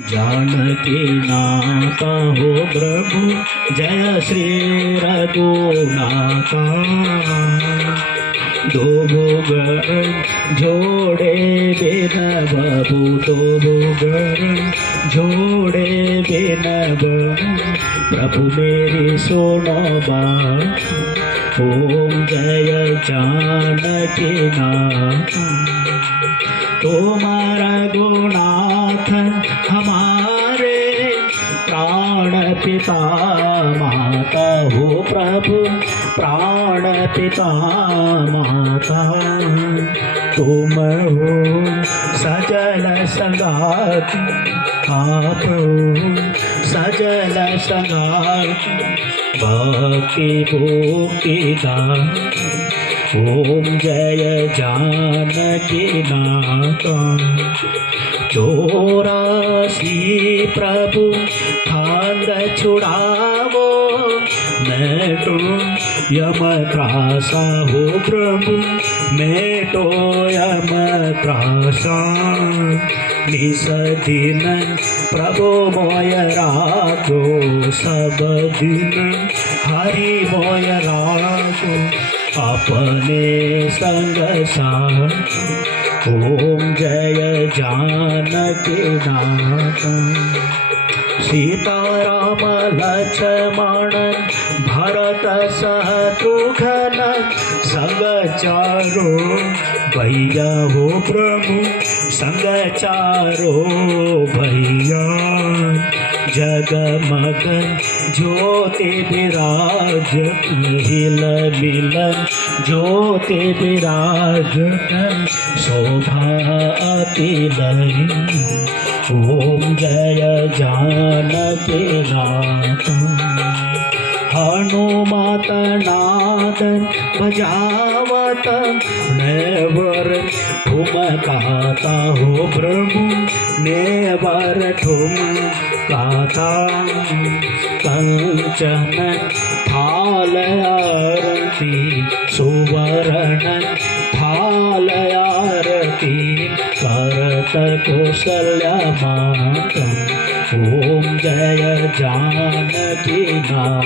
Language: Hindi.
जानकी नाथा हो प्रभु जय श्री रघुनाथा। दो भुगन जोड़े बिन बबू, दो भुगन जोड़े बिन बबू, प्रभु मेरी सुनो बात। ओम जय जानकी नाथा। तुम्हारा गुनाथ हमारे प्राण पिता माता हो प्रभु, प्राण पिता माता। तुम हो सजल संगाति, आप हो सजल संगाति, भक्ति भक्ति दान। ओम जय जानकी नाथा। 84 प्रभु फांद छुड़ावो, मेटो यम त्रासा हो प्रभु, मेटो यम त्रासा। निस दिन प्रभु मोय रागो, सब दिन हरि मोय रागो, अपने संग साथ। ओम जय जानकी नाथा। सीता राम लक्ष्मण भरत शत्रुघ्न, संग चारो भैया हो प्रभु, संग चारो भैया। जगमग ज्योति विराज, हिल मिलन ज्योति विराज, शोभा अतिलय। ओम जय जानकी नाथा। हनुमत नादन बजावत, नेवर ठुमकाता हो प्रभु, नेवर ठुमकाता। कंचन थाल आरती, सुवर्ण थाल आरती, करत कौशल्या माता। ओम जय जानकी नाथा।